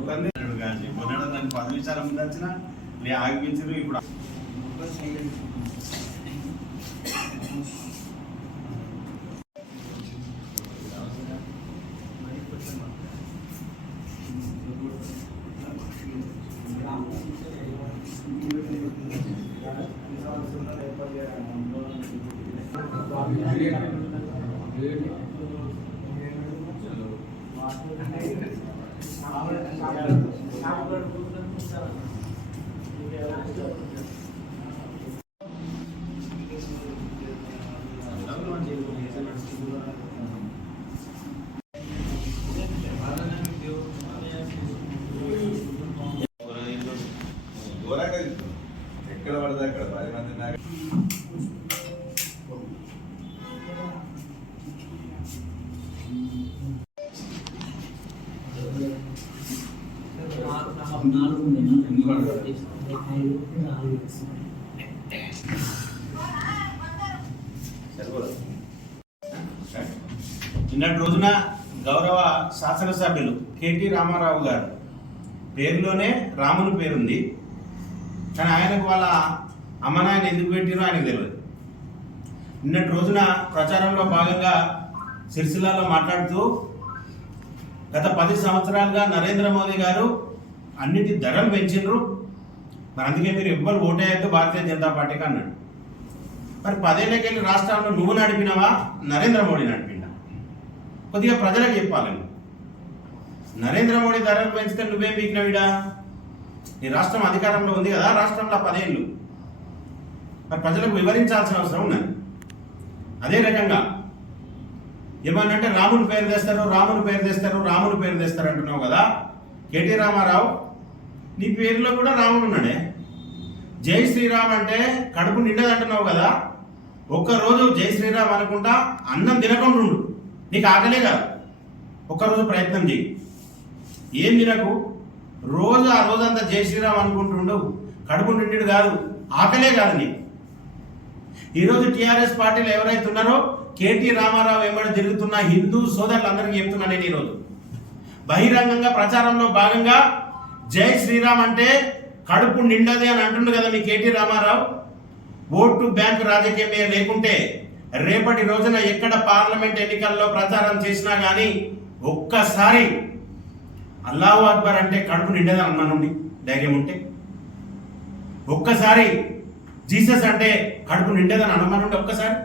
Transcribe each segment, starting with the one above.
మొన్న దాన్ని పది నిమిషాల ముందు వచ్చిన లే ఆగిపించారు ఇప్పుడు. ఘోరంగా ఎక్కడ పడితే అక్కడ పది మంది నాకు నిన్నటి రోజున గౌరవ శాసనసభ్యులు కేటీ రామారావు గారు పేరులోనే రాముని పేరుంది. కానీ ఆయనకు వాళ్ళ అమ్మనాయన ఎందుకు పెట్టిరో ఆయనకు తెలియదు నిన్నటి రోజున ప్రచారంలో భాగంగా సిరిసిల్లాలో మాట్లాడుతూ గత పది సంవత్సరాలుగా నరేంద్ర మోదీ గారు అన్నిటి ధరలు పెంచినరు మరి అందుకే మీరు ఎవ్వరు ఓటేయద్దు భారతీయ జనతా పార్టీకి అన్నాడు. మరి పదేళ్ళకెళ్ళి రాష్ట్రంలో నువ్వు నడిపినావా? నరేంద్ర మోడీ నడిపినా కొద్దిగా ప్రజలకు చెప్పాలి నరేంద్ర మోడీ ధరలు పెంచితే నువ్వేం పీకినవిడా నీ రాష్ట్రం అధికారంలో ఉంది కదా రాష్ట్రంలో పదేళ్ళు. మరి ప్రజలకు వివరించాల్సిన అవసరం ఉన్నది. అదే రకంగా ఏమన్నంటే రాముని పేరు తెస్తారు రాముని పేరు తెస్తారు రాముని పేరు తెస్తారు అంటున్నావు కదా. కేటీ రామారావు నీ పేరులో కూడా రాముడు ఉన్నాడే. జై శ్రీరామ్ అంటే కడుపు నిండదు అంటున్నావు కదా. ఒక్కరోజు జై శ్రీరామ్ అనుకుంటా అన్నం తినకుండా ఉండు. నీకు ఆకలే కాదు. ఒక్కరోజు ప్రయత్నం చేయి ఏం తినకు? రోజు ఆ రోజంతా జై శ్రీరామ్ అనుకుంటుండవు. కడుపు నిండు కాదు. ఆకలే కాదు నీకు. ఈరోజు టీఆర్ఎస్ పార్టీలు ఎవరైతే ఉన్నారో కేటీ రామారావు వెంబడి తిరుగుతున్న హిందూ సోదరులందరికీ చెప్తున్నా నేను ఈరోజు. బహిరంగంగా ప్రచారంలో భాగంగా జై శ్రీరామ్ అంటే కడుపు నిండది అని అంటుండు కదా మీ K T Rama Rao. Vote bank రాజకీయమే లేకుంటే రేపటి రోజున ఎక్కడ పార్లమెంట్ ఎన్నికల్లో ప్రచారం చేసినా కానీ ఒక్కసారి అల్లాహు అక్బర్ అంటే కడుపు నిండదని అన్న ధైర్యం ఉంటే. ఒక్కసారి జీసస్ అంటే కడుపు నిండేదని అనమనుండి ఒక్కసారి?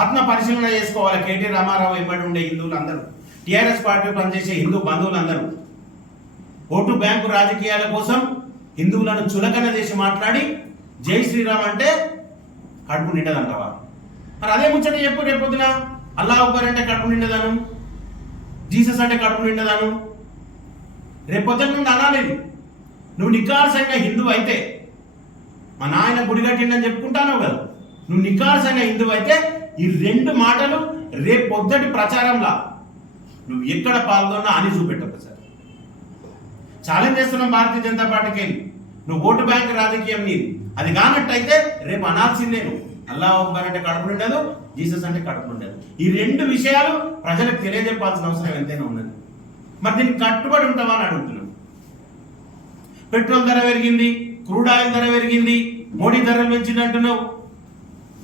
ఆత్మ పరిశీలన చేసుకోవాలి. కేటీ రామారావు ఇమ్మడి ఉండే హిందువులు అందరూ టీఆర్ఎస్ పార్టీ పనిచేసే హిందూ బంధువులందరూ. ఓటు బ్యాంకు రాజకీయాల కోసం హిందువులను చులకన చేసి మాట్లాడి జై శ్రీరామ్ అంటే కడుపు నిండదంటావా మరి అదే ముచ్చట చెప్పు రేపు అల్లా అక్బర్ అంటే కడుపు నిండదాను? జీసస్ అంటే కడుపు నిండదాను? రేపు పొద్దున నుండి అనాలి నువ్వు నికార్సైన హిందువు అయితే మా నాయన గుడి కట్టిండని చెప్పుకుంటాను కదా. నువ్వు నికార్సైన హిందువు అయితే ఈ రెండు మాటలు రేపు పొద్దుటి ప్రచారంలా నువ్వు ఎక్కడ పాల్గొన్నా అని చూపెట్టదు సార్. ఛాలెంజ్ చేస్తున్నాం భారతీయ జనతా పార్టీకి. వెళ్ళి నువ్వు ఓటు బ్యాంక్ రాజకీయం నీది. అది కానట్టయితే రేపు అనాల్సిందే నువ్వు. అల్లా అక్బర్ అంటే కడుపు ఉండదు జీసస్ అంటే కడుపు ఉండదు ఈ రెండు విషయాలు ప్రజలకు తెలియజెప్పాల్సిన అవసరం ఎంతైనా ఉన్నది. మరి దీనికి కట్టుబడి ఉంటామని అని పెట్రోల్ ధర పెరిగింది క్రూడ్ ఆయిల్ ధర పెరిగింది మోడీ ధరలు పెంచింది అంటున్నావు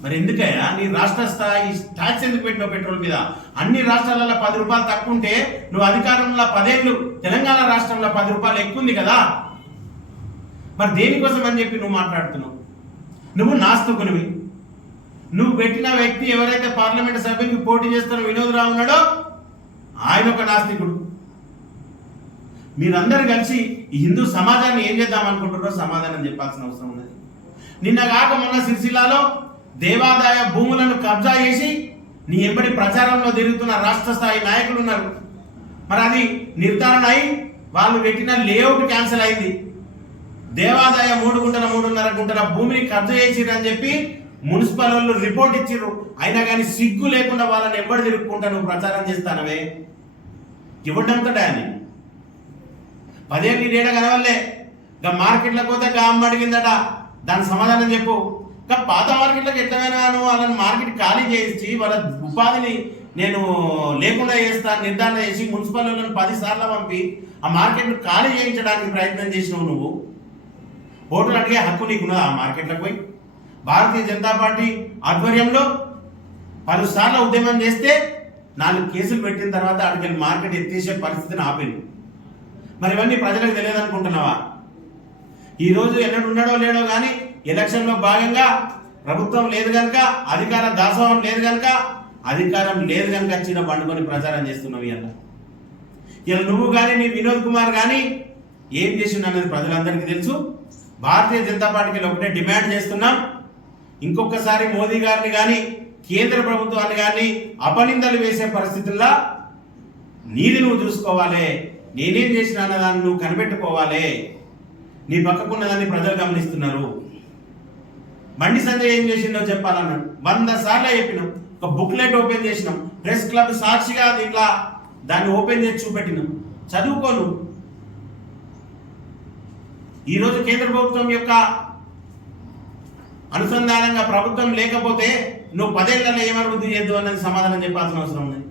మరి ఎందుకయ్యా? నీ రాష్ట్ర స్థాయి ట్యాక్స్ ఎందుకు పెట్టినావు పెట్రోల్ మీద? అన్ని రాష్ట్రాలలో పది రూపాయలు తక్కువ ఉంటే నువ్వు అధికారంలో పదేళ్ళు తెలంగాణ రాష్ట్రంలో పది రూపాయలు ఎక్కువ ఉంది కదా. మరి దేనికోసం అని చెప్పి నువ్వు మాట్లాడుతున్నావు? నువ్వు నాస్తికునివి. నువ్వు పెట్టిన వ్యక్తి ఎవరైతే పార్లమెంట్ సభ్యునికి పోటీ చేస్తున్న వినోద్ రావు ఉన్నాడో ఆయన ఒక నాస్తికుడు. మీరందరూ కలిసి ఈ హిందూ సమాజాన్ని ఏం చేద్దాం అనుకుంటున్నారో సమాధానం చెప్పాల్సిన అవసరం ఉన్నది నిన్న కాక మొన్న సిరిసిల్లాలో దేవాదాయ భూములను కబ్జా చేసి నీ ఎంబడి ప్రచారంలో తిరుగుతున్న రాష్ట్ర స్థాయి నాయకులు ఉన్నారు. మరి అది నిర్ధారణ అయి వాళ్ళు పెట్టిన లేఅవుట్ క్యాన్సిల్ అయింది. దేవాదాయ మూడు గుంటల మూడున్నర గుంటల భూమిని కబ్జా చేసిరని చెప్పి మున్సిపల్ వాళ్ళు రిపోర్ట్ ఇచ్చిర్రు. అయినా కానీ సిగ్గు లేకుండా వాళ్ళని ఎంబడి తిరుగుకుంటా నువ్వు ప్రచారం చేస్తానవే. ఇవ్వడంతో అని పదేళ్ళు డేట కనవల్లే ఇంకా మార్కెట్లకు పోతే గా అమ్మ అడిగిందట. దాని సమాధానం చెప్పు. ఇంకా పాత మార్కెట్లకు ఎట్లమైనా వాళ్ళని మార్కెట్ ఖాళీ చేసి వాళ్ళ ఉపాధిని నేను లేకుండా చేస్తాను నిర్ధారణ చేసి మున్సిపల్ వాళ్ళని పది సార్లు పంపి ఆ మార్కెట్ను ఖాళీ చేయించడానికి ప్రయత్నం చేసినావు నువ్వు. ఓటులు అడిగే హక్కు నీకున్నదా ఆ మార్కెట్లకు పోయి? భారతీయ జనతా పార్టీ ఆధ్వర్యంలో పలుసార్లు ఉద్యమం చేస్తే నాలుగు కేసులు పెట్టిన తర్వాత అక్కడికి మార్కెట్ ఎత్తేసే పరిస్థితిని ఆపింది మరి ఇవన్నీ ప్రజలకు తెలియదు అనుకుంటున్నావా ఈరోజు ఎన్నడు ఉన్నాడో లేడో కానీ ఎలక్షన్లో భాగంగా ప్రభుత్వం లేదు కనుక అధికార దాసోహం లేదు కనుక అధికారం లేదు కనుక చిన్న పండుకొని ప్రచారం చేస్తున్నావు ఇలా ఇలా నువ్వు కానీ నీ వినోద్ కుమార్ కానీ ఏం చేసిండు అన్నది ప్రజలందరికీ తెలుసు. భారతీయ జనతా పార్టీకి ఒకటే డిమాండ్ చేస్తున్నాం. ఇంకొకసారి మోదీ గారిని కానీ కేంద్ర ప్రభుత్వాన్ని కానీ అపనిందలు వేసే పరిస్థితుల్లో నీది నువ్వు చూసుకోవాలి. నేనేం చేసిన అన్నదాన్ని నువ్వు కనిపెట్టుకోవాలి. నీ పక్కకున్నదాన్ని ప్రజలు గమనిస్తున్నారు. బండి సంజయ్ ఏం చేసిండో చెప్పాలన్నాడు వంద సార్లు చెప్పినాం. ఒక బుక్లెట్ ఓపెన్ చేసినాం. ప్రెస్ క్లబ్ సాక్షిగా దీంట్లో దాన్ని ఓపెన్ చేసి చూపెట్టినాం. చదువుకోను. ఈరోజు కేంద్ర ప్రభుత్వం యొక్క అనుసంధానంగా ప్రభుత్వం లేకపోతే నువ్వు పదేళ్ళలో ఏమభివృద్ధి చేద్దు అన్నది సమాధానం చెప్పాల్సిన అవసరం ఉంది.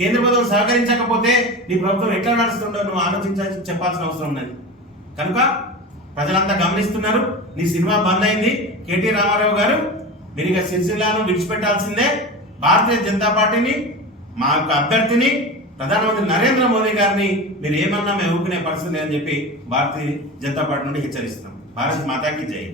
కేంద్ర ప్రభుత్వం సహకరించకపోతే నీ ప్రభుత్వం ఎట్లా నడుస్తుండో నువ్వు ఆలోచించాల్సి చెప్పాల్సిన అవసరం ఉన్నది. కనుక ప్రజలంతా గమనిస్తున్నారు. నీ సినిమా బంద్ అయింది. కేటీ రామారావు గారు మీరు ఇక సిరిసిల్లాను విడిచిపెట్టాల్సిందే. భారతీయ జనతా పార్టీని మా యొక్క అభ్యర్థిని ప్రధానమంత్రి నరేంద్ర మోదీ గారిని మీరు ఏమన్నా మేము ఊపుకునే పరిస్థితి లేదని చెప్పి భారతీయ జనతా పార్టీ నుండి హెచ్చరిస్తున్నాం. భారత్ మాతాకి జై